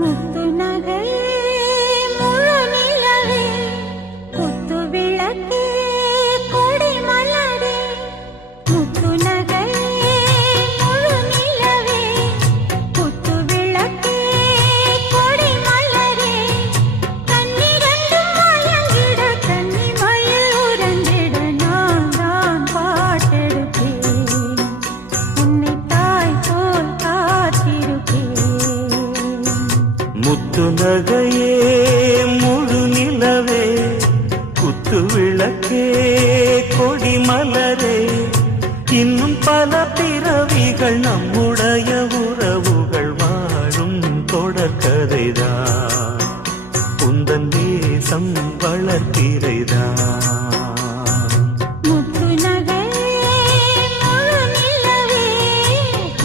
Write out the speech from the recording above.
முத்து நகையே முழு நிலவே குத்து விளக்கே கொடி மலரே முத்து நகையே முழு நிலவே குத்து விளக்கே கொடி மலரே கண்ணிரண்டும் மயங்கிட கன்னி மயில் உறங்கிட நான் தான் பாட்டெடுப்பேன் உன்னை தாய் போல் காத்திருப்பேன் முத்து நகையே முழு நிலவே குத்து விளக்கே கொடி மலரே இன்னும் பல பிறவிகள் நம்முடைய